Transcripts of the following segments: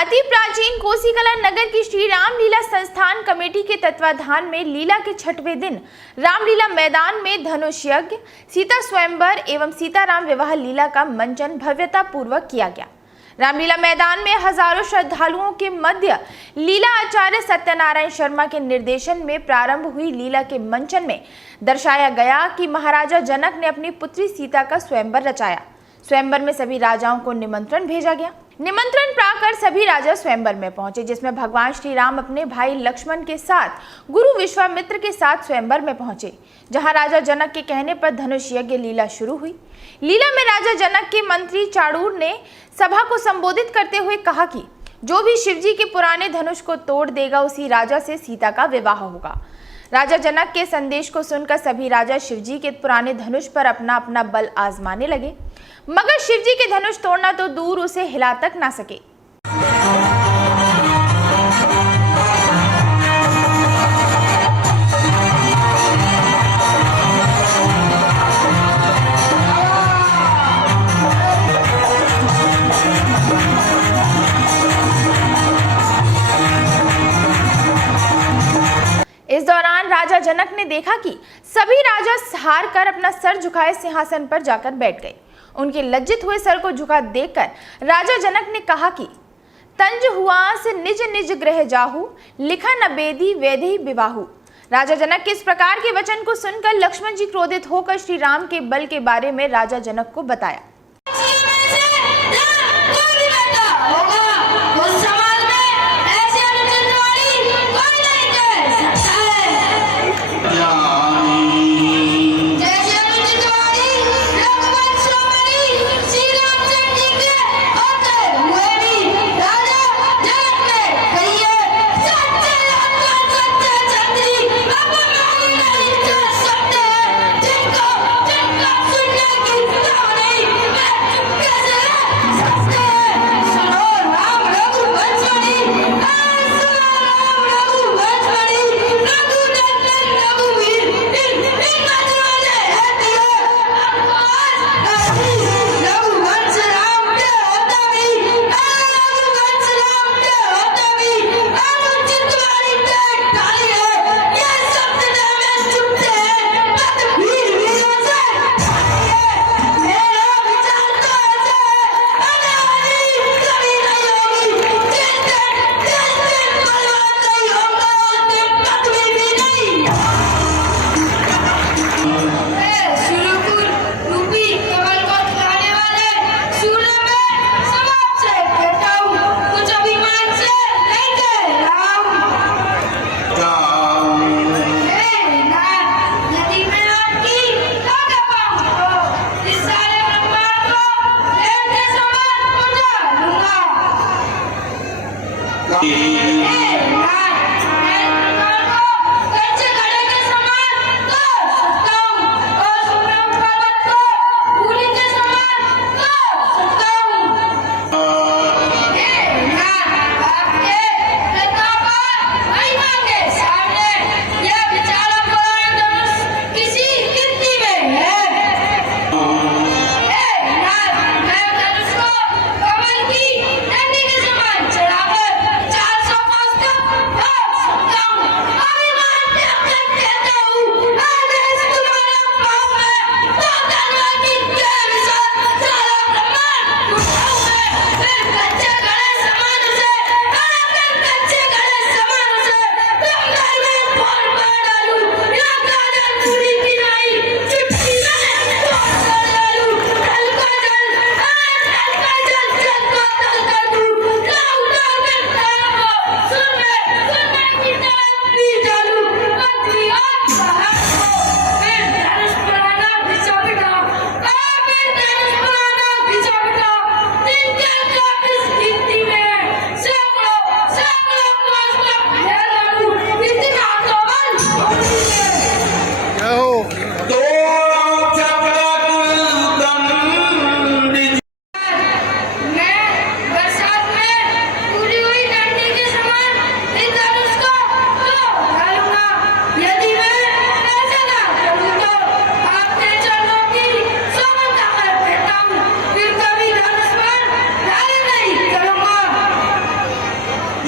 अति प्राचीन कोसीकला नगर की श्री रामलीला संस्थान कमेटी के तत्वाधान में लीला के छठवें दिन रामलीला मैदान में धनुष यज्ञ, सीता स्वयंवर एवं सीताराम विवाह लीला का मंचन भव्यता पूर्वक किया गया। रामलीला मैदान में हजारों श्रद्धालुओं के मध्य लीला आचार्य सत्यनारायण शर्मा के निर्देशन में प्रारंभ हुई लीला के मंचन में दर्शाया गया कि महाराजा जनक ने अपनी पुत्री सीता का स्वयंवर रचाया। स्वयंवर में सभी राजाओं को निमंत्रण भेजा गया। निमंत्रण पाकर सभी राजा स्वयंवर में पहुंचे, जिसमें भगवान श्री राम अपने भाई लक्ष्मण के साथ गुरु विश्वामित्र के साथ स्वयंवर में पहुंचे, जहां राजा जनक के कहने पर धनुष यज्ञ लीला शुरू हुई। लीला में राजा जनक के मंत्री चाणूर ने सभा को संबोधित करते हुए कहा कि जो भी शिवजी के पुराने धनुष को तोड़ देगा उसी राजा से सीता का विवाह होगा। राजा जनक के संदेश को सुनकर सभी राजा शिवजी के पुराने धनुष पर अपना अपना बल आजमाने लगे, मगर शिवजी के धनुष तोड़ना तो दूर उसे हिला तक ना सके। इस दौरान राजा जनक ने देखा कि सभी राजा हार कर अपना सर झुकाए सिंहासन पर जाकर बैठ गए। उनके लज्जित हुए सर को झुका देखकर राजा जनक ने कहा कि तंज हुआस निज निज गृह जाहु, लिखा न बेदी वैदेही विवाहु। राजा जनक के इस प्रकार के वचन को सुनकर लक्ष्मण जी क्रोधित होकर श्री राम के बल के बारे में राजा जनक को बताया।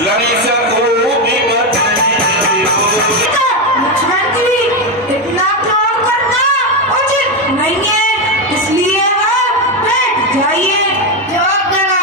लक्ष्मण जी इतना क्रोध करना उचित नहीं है, इसलिए आप बैठ जाइए। जवाब देना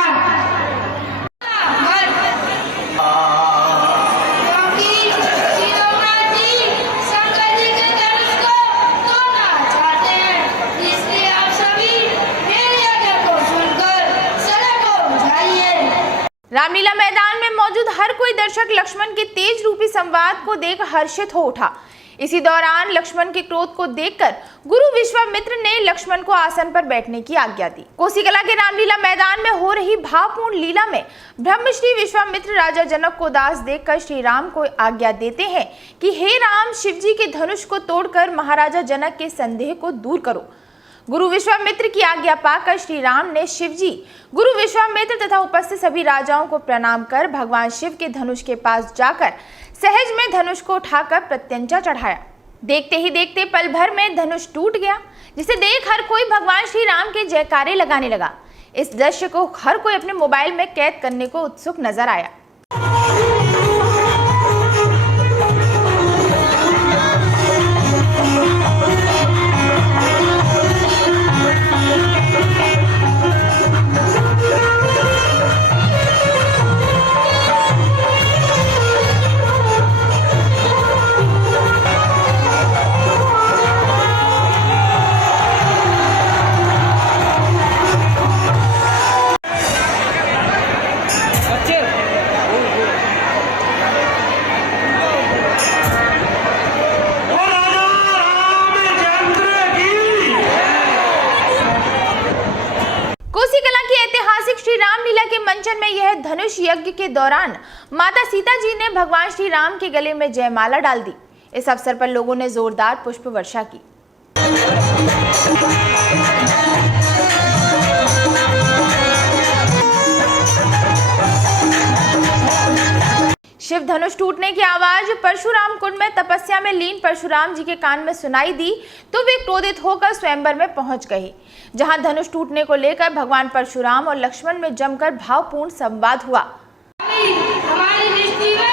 रामलीला मैदान में मौजूद हर कोई दर्शक लक्ष्मण के तेज रूपी संवाद को देख हर्षित हो उठा। इसी दौरान लक्ष्मण के क्रोध को देखकर गुरु विश्वामित्र ने लक्ष्मण को आसन पर बैठने की आज्ञा दी। कोसीकला के रामलीला मैदान में हो रही भावपूर्ण लीला में ब्रह्मश्री विश्वामित्र राजा जनक को उदास देखकर श्री राम को आज्ञा देते हैं कि हे राम, शिवजी के धनुष को तोड़कर महाराजा जनक के संदेह को दूर करो। गुरु विश्वामित्र की आज्ञा पाकर श्री राम ने शिवजी, गुरु विश्वामित्र तथा उपस्थित सभी राजाओं को प्रणाम कर भगवान शिव के धनुष के पास जाकर सहज में धनुष को उठाकर प्रत्यंचा चढ़ाया। देखते ही देखते पल भर में धनुष टूट गया, जिसे देख हर कोई भगवान श्री राम के जयकारे लगाने लगा। इस दृश्य को हर कोई अपने मोबाइल में कैद करने को उत्सुक नजर आया। कोसीकला की ऐतिहासिक श्री रामलीला के मंचन में यह धनुष यज्ञ के दौरान माता सीता जी ने भगवान श्री राम के गले में जयमाला डाल दी। इस अवसर पर लोगों ने जोरदार पुष्प वर्षा की। शिव धनुष टूटने की आवाज परशुराम कुंड में तपस्या में लीन परशुराम जी के कान में सुनाई दी तो वे क्रोधित होकर स्वयंवर में पहुंच गए, जहां धनुष टूटने को लेकर भगवान परशुराम और लक्ष्मण में जमकर भावपूर्ण संवाद हुआ। हमारी दृष्टि में